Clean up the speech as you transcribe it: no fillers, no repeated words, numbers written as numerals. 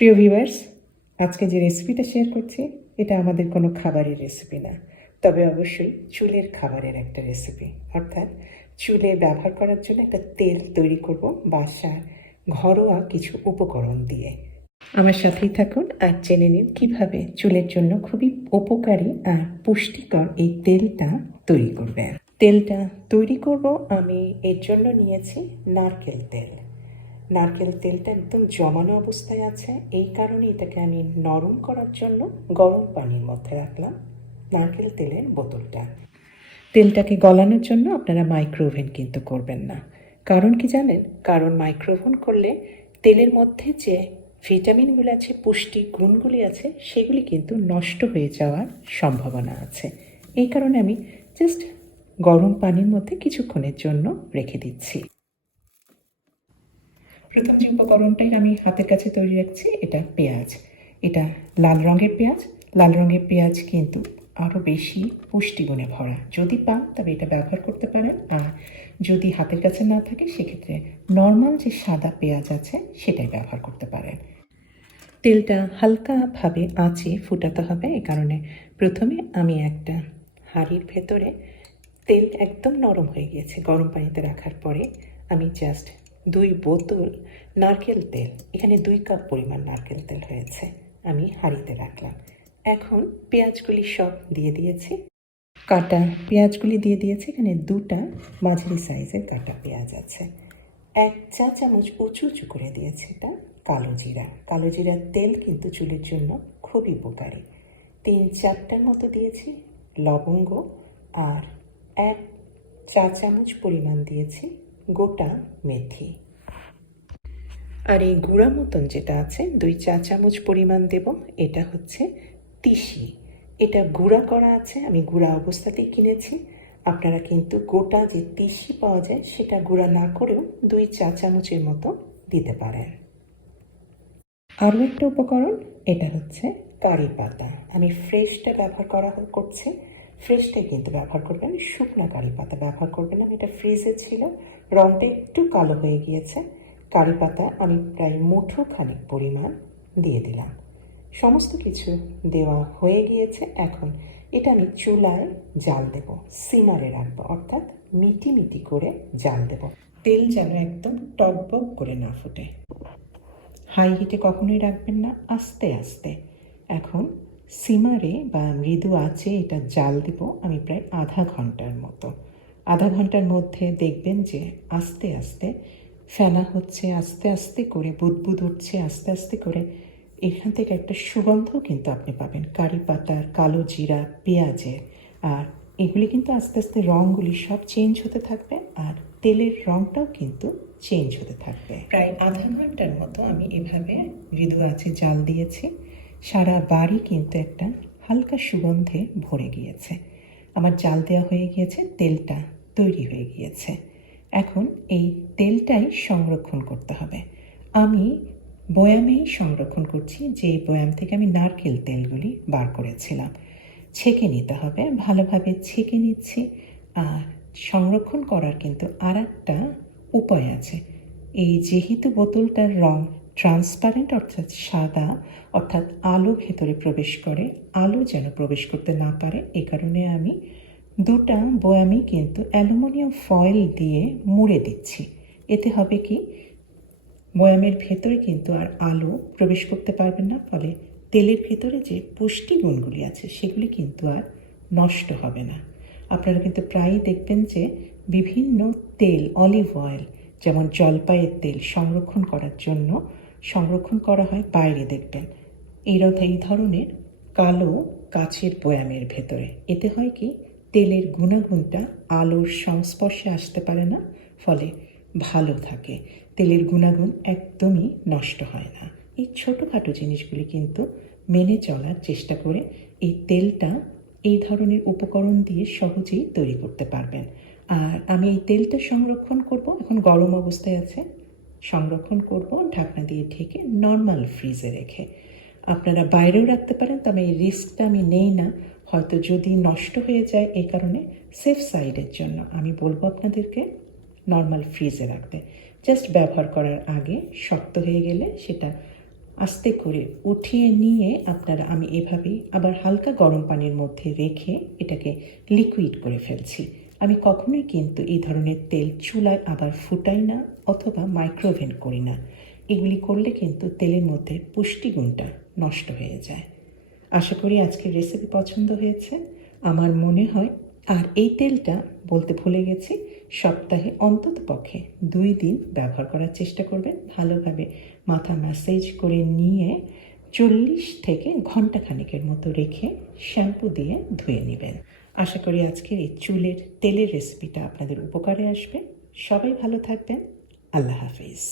প্রিয় ভিউয়ার্স, আজকে যে রেসিপিটা শেয়ার করছি এটা আমাদের কোনো খাবারের রেসিপি না, তবে অবশ্যই চুলের খাবারের একটা রেসিপি। অর্থাৎ চুলে ব্যবহার করার জন্য একটা তেল তৈরি করব বাসার ঘরোয়া কিছু উপকরণ দিয়ে। আমার সাথেই থাকুন আর জেনে নিন কীভাবে চুলের জন্য খুবই উপকারী আর পুষ্টিকর এই তেলটা তৈরি করবেন। তেলটা তৈরি করব আমি এর জন্য নিয়েছি নারকেল তেল। নারকেল তেলটা একদম জমানো অবস্থায় আছে, এই কারণে এটাকে আমি নরম করার জন্য গরম পানির মধ্যে রাখলাম নারকেল তেলের বোতলটা। তেলটাকে গলানোর জন্য আপনারা মাইক্রোওভেন কিন্তু করবেন না। কারণ কি জানেন? কারণ মাইক্রোওভেন করলে তেলের মধ্যে যে ভিটামিনগুলো আছে, পুষ্টি গুণগুলি আছে, সেগুলি কিন্তু নষ্ট হয়ে যাওয়ার সম্ভাবনা আছে। এই কারণে আমি জাস্ট গরম পানির মধ্যে কিছুক্ষণের জন্য রেখে দিচ্ছি। প্রথম যে উপকরণটাই আমি হাতের কাছে তৈরি রাখছি এটা পেঁয়াজ। এটা লাল রঙের পেঁয়াজ। লাল রঙের পেঁয়াজ কিন্তু আরও বেশি পুষ্টিগুণে ভরা। যদি পান তবে এটা ব্যবহার করতে পারেন, আর যদি হাতের কাছে না থাকে সেক্ষেত্রে নর্মাল যে সাদা পেঁয়াজ আছে সেটাই ব্যবহার করতে পারেন। তেলটা হালকাভাবে আঁচে ফুটাতে হবে, এই কারণে প্রথমে আমি একটা হাঁড়ির ভেতরে তেল একদম নরম হয়ে গিয়েছে গরম পানিতে রাখার পরে আমি জাস্ট 2 বোতল নারকেল তেল, এখানে 2 কাপ পরিমাণ নারকেল তেল হয়েছে, আমি হাঁড়িতে রাখলাম। এখন পেঁয়াজগুলি সব দিয়ে দিয়েছি, কাটা পেঁয়াজগুলি দিয়ে দিয়েছি। এখানে 2টা মাঝারি সাইজের কাটা পেঁয়াজ আছে। 1 চা চামচ উঁচু উঁচু করে দিয়েছি এটা কালো জিরা। কালো জিরার তেল কিন্তু চুলের জন্য খুবই উপকারী। 3-4টার মতো দিয়েছি লবঙ্গ, আর 1 চা চামচ পরিমাণ দিয়েছি গোটা মেথি। আর এই গুঁড়া মতন যেটা আছে 2 চা চামচ পরিমাণ দেব, এটা হচ্ছে তিসি। এটা গুঁড়া করা আছে, আমি গুঁড়া অবস্থাতেই কিনেছি। আপনারা কিন্তু গোটা যে তিসি পাওয়া যায় সেটা গুঁড়া না করেও 2 চা চামচের মতো দিতে পারেন। আরও একটা উপকরণ, এটা হচ্ছে কারি পাতা। আমি ফ্রেশটা ব্যবহার করছি। ফ্রেশটাই কিন্তু ব্যবহার করবেন, শুকনো কারি পাতা ব্যবহার করবেন না। এটা ফ্রিজে ছিল, রঙটা একটু কালো হয়ে গিয়েছে। কারি পাতা আমি প্রায় মুঠো খানিক পরিমাণ দিয়ে দিলাম। সমস্ত কিছু দেওয়া হয়ে গিয়েছে। এখন এটা আমি চুলায় জাল দেব, সিমারে রাখবো, অর্থাৎ মিটি মিটি করে জাল দেব। তেল যেন একদম টকবক করে না ফুটে। হাই হিটে কখনোই রাখবেন না, আস্তে আস্তে। এখন সিমারে বা মৃদু আঁচে এটা জাল দিব আমি প্রায় আধা ঘন্টার মতো। আধা ঘন্টার মধ্যে দেখবেন যে আস্তে আস্তে ফেনা হচ্ছে, আস্তে আস্তে করে বুদবুদ উঠছে, আস্তে আস্তে করে এখান থেকে একটা সুগন্ধ কিন্তু আপনি পাবেন কারি পাতার, কালো জিরা, পেঁয়াজের। আর এগুলি কিন্তু আস্তে আস্তে রঙগুলি সব চেঞ্জ হতে থাকবে, আর তেলের রঙটাও কিন্তু চেঞ্জ হতে থাকবে। প্রায় আধা ঘন্টার মতো আমি এভাবে মৃদু আঁচে জাল দিয়েছি। সারা বাড়ি কিন্তু একটা হালকা সুগন্ধে ভরে গিয়েছে। আমার জাল দেওয়া হয়ে গিয়েছে, তেলটা তৈরি হয়ে গিয়েছে। এখন এই তেলটাই সংরক্ষণ করতে হবে। আমি বয়ামেই সংরক্ষণ করছি, যে বয়াম থেকে আমি নারকেল তেলগুলি বার করেছিলাম। ছেঁকে নিতে হবে, ভালোভাবে ছেঁকে নিচ্ছি। আর সংরক্ষণ করার কিন্তু আর একটা উপায় আছে। এই যেহেতু বোতলটার রং ট্রান্সপারেন্ট অর্থাৎ সাদা, অর্থাৎ আলো ভেতরে প্রবেশ করে, আলো যেন প্রবেশ করতে না পারে, এই কারণে আমি 2টা বয়ামই কিন্তু অ্যালুমিনিয়াম ফয়েল দিয়ে মুড়ে দিচ্ছি। এতে হবে কি, বয়ামের ভেতরে কিন্তু আর আলো প্রবেশ করতে পারবে না, ফলে তেলের ভেতরে যে পুষ্টিগুণগুলি আছে সেগুলি কিন্তু আর নষ্ট হবে না। আপনারা কিন্তু প্রায়ই দেখবেন যে বিভিন্ন তেল, অলিভ অয়েল, যেমন জলপাইয়ের তেল সংরক্ষণ করার জন্য সংরক্ষণ করা হয় বাইরে, দেখবেন এই ধরনের কালো কাচের বয়ামের ভেতরে। এতে হয় কি, তেলের গুণাগুণটা আলোর সংস্পর্শে আসতে পারে না, ফলে ভালো থাকে। তেলের গুণাগুণ একদমই নষ্ট হয় না। এই ছোটোখাটো জিনিসগুলি কিন্তু মেনে চলার চেষ্টা করে এই তেলটা এই ধরনের উপকরণ দিয়ে সহজেই তৈরি করতে পারবেন। আর আমি এই তেলটা সংরক্ষণ করব, এখন গরম অবস্থায় আছে, সংরক্ষণ করব ঢাকনা দিয়ে ঢেকে নর্মাল ফ্রিজে রেখে। আপনারা বাইরেও রাখতে পারেন, তবে এই রিস্কটা আমি নেই না, হয়তো যদি নষ্ট হয়ে যায়। এই কারণে সেফ সাইডের জন্য আমি বলবো আপনাদেরকে নর্মাল ফ্রিজে রাখতে। জাস্ট ব্যবহার করার আগে শক্ত হয়ে গেলে সেটা আস্তে করে উঠিয়ে নিয়ে আপনারা আমি এভাবেই আবার হালকা গরম পানির মধ্যে রেখে এটাকে লিকুইড করে ফেলছি। আমি কখনোই কিন্তু এই ধরনের তেল চুলায় আবার ফুটাই না অথবা মাইক্রোওভেন করি না। এগুলি করলে কিন্তু তেলের মধ্যে পুষ্টিগুণটা নষ্ট হয়ে যায়। আশা করি আজকের রেসিপি পছন্দ হয়েছে। আমার মনে হয়, আর এই তেলটা বলতে ভুলে গেছি, সপ্তাহে অন্তত পক্ষে 2 দিন ব্যবহার করার চেষ্টা করবেন। ভালোভাবে মাথা ম্যাসেজ করে নিয়ে 40 থেকে ঘণ্টাখানেকের মতো রেখে শ্যাম্পু দিয়ে ধুয়ে নেবেন। আশা করি আজকের এই চুলের তেলের রেসিপিটা আপনাদের উপকারে আসবে। সবাই ভালো থাকবেন। আল্লাহ হাফিজ।